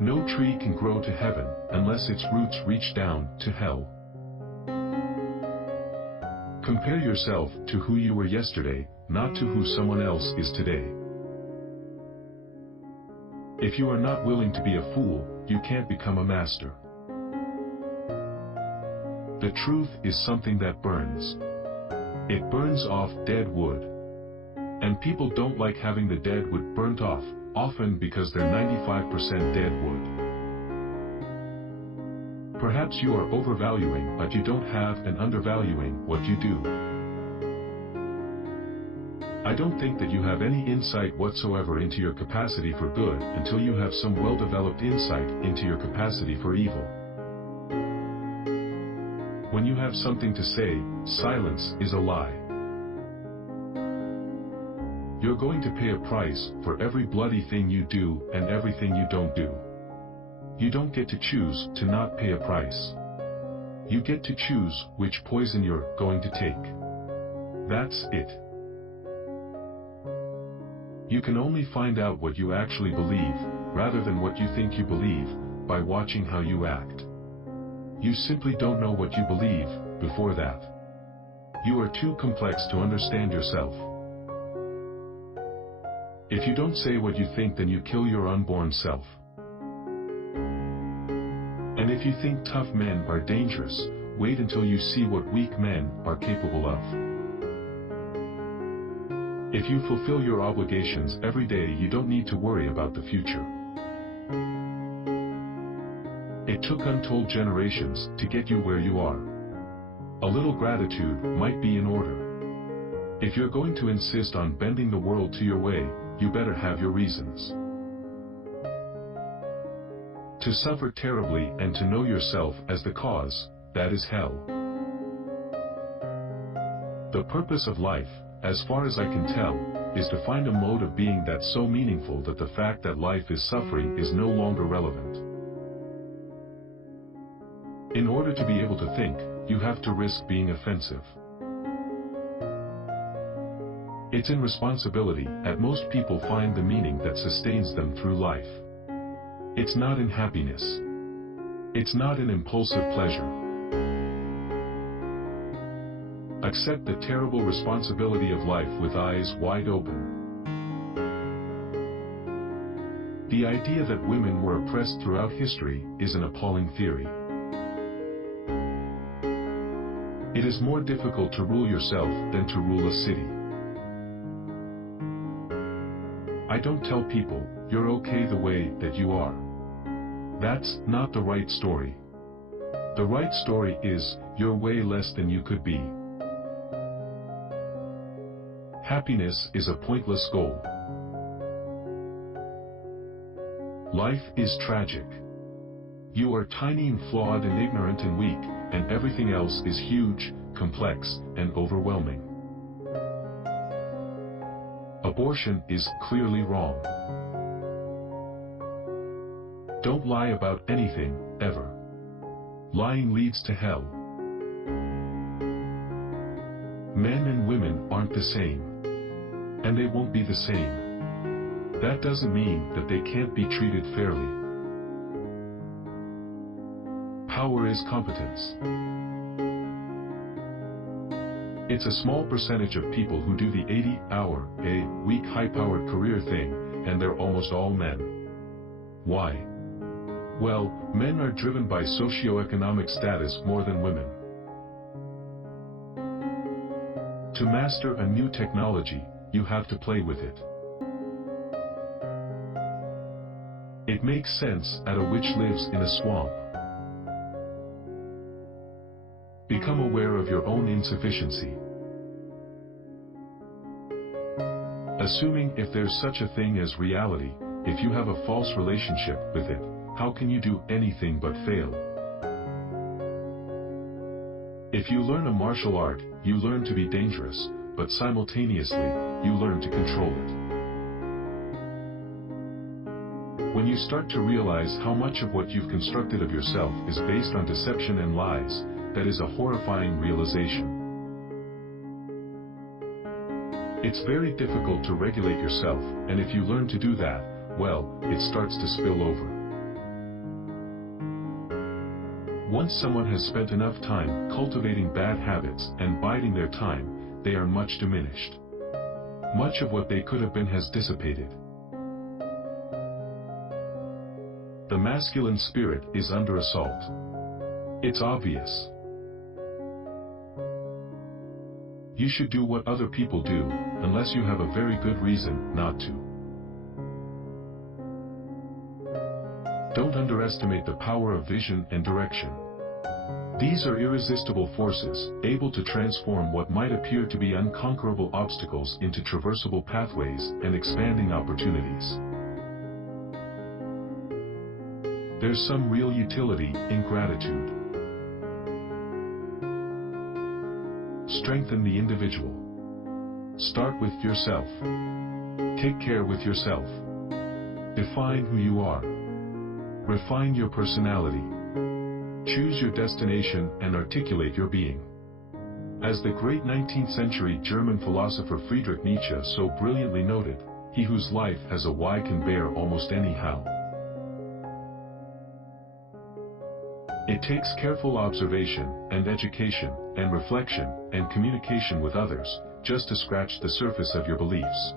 No tree can grow to heaven unless its roots reach down to hell. Compare yourself to who you were yesterday, not to who someone else is today. If you are not willing to be a fool, you can't become a master. The truth is something that burns. It burns off dead wood. And people don't like having the dead wood burnt off, often because they're 95% dead wood. Perhaps you are overvaluing but you don't have and undervaluing what you do. I don't think that you have any insight whatsoever into your capacity for good until you have some well-developed insight into your capacity for evil. When you have something to say, silence is a lie. You're going to pay a price for every bloody thing you do and everything you don't do. You don't get to choose to not pay a price. You get to choose which poison you're going to take. That's it. You can only find out what you actually believe, rather than what you think you believe, by watching how you act. You simply don't know what you believe before that. You are too complex to understand yourself. If you don't say what you think, then you kill your unborn self. And if you think tough men are dangerous, wait until you see what weak men are capable of. If you fulfill your obligations every day, you don't need to worry about the future. It took untold generations to get you where you are. A little gratitude might be in order. If you're going to insist on bending the world to your way, you better have your reasons. To suffer terribly and to know yourself as the cause, that is hell. The purpose of life, as far as I can tell, is to find a mode of being that's so meaningful that the fact that life is suffering is no longer relevant. In order to be able to think, you have to risk being offensive. It's in responsibility that most people find the meaning that sustains them through life. It's not in happiness. It's not in impulsive pleasure. Accept the terrible responsibility of life with eyes wide open. The idea that women were oppressed throughout history is an appalling theory. It is more difficult to rule yourself than to rule a city. I don't tell people, you're okay the way that you are. That's not the right story. The right story is, you're way less than you could be. Happiness is a pointless goal. Life is tragic. You are tiny and flawed and ignorant and weak, and everything else is huge, complex, and overwhelming. Abortion is clearly wrong. Don't lie about anything, ever. Lying leads to hell. Men and women aren't the same. And they won't be the same. That doesn't mean that they can't be treated fairly. Power is competence. It's a small percentage of people who do the 80-hour-a-week high-powered career thing, and they're almost all men. Why? Well, men are driven by socioeconomic status more than women. To master a new technology, you have to play with it. It makes sense at a witch lives in a swamp. Become aware of your own insufficiency. Assuming if there's such a thing as reality, if you have a false relationship with it, how can you do anything but fail? If you learn a martial art, you learn to be dangerous, but simultaneously, you learn to control it. When you start to realize how much of what you've constructed of yourself is based on deception and lies, that is a horrifying realization. It's very difficult to regulate yourself, and if you learn to do that, well, it starts to spill over. Once someone has spent enough time cultivating bad habits and biding their time, they are much diminished. Much of what they could have been has dissipated. The masculine spirit is under assault. It's obvious. You should do what other people do, unless you have a very good reason not to. Don't underestimate the power of vision and direction. These are irresistible forces, able to transform what might appear to be unconquerable obstacles into traversable pathways and expanding opportunities. There's some real utility in gratitude. Strengthen the individual. Start with yourself. Take care with yourself. Define who you are. Refine your personality. Choose your destination and articulate your being. As the great 19th century German philosopher Friedrich Nietzsche so brilliantly noted, he whose life has a why can bear almost any how. It takes careful observation, and education, and reflection, and communication with others, just to scratch the surface of your beliefs.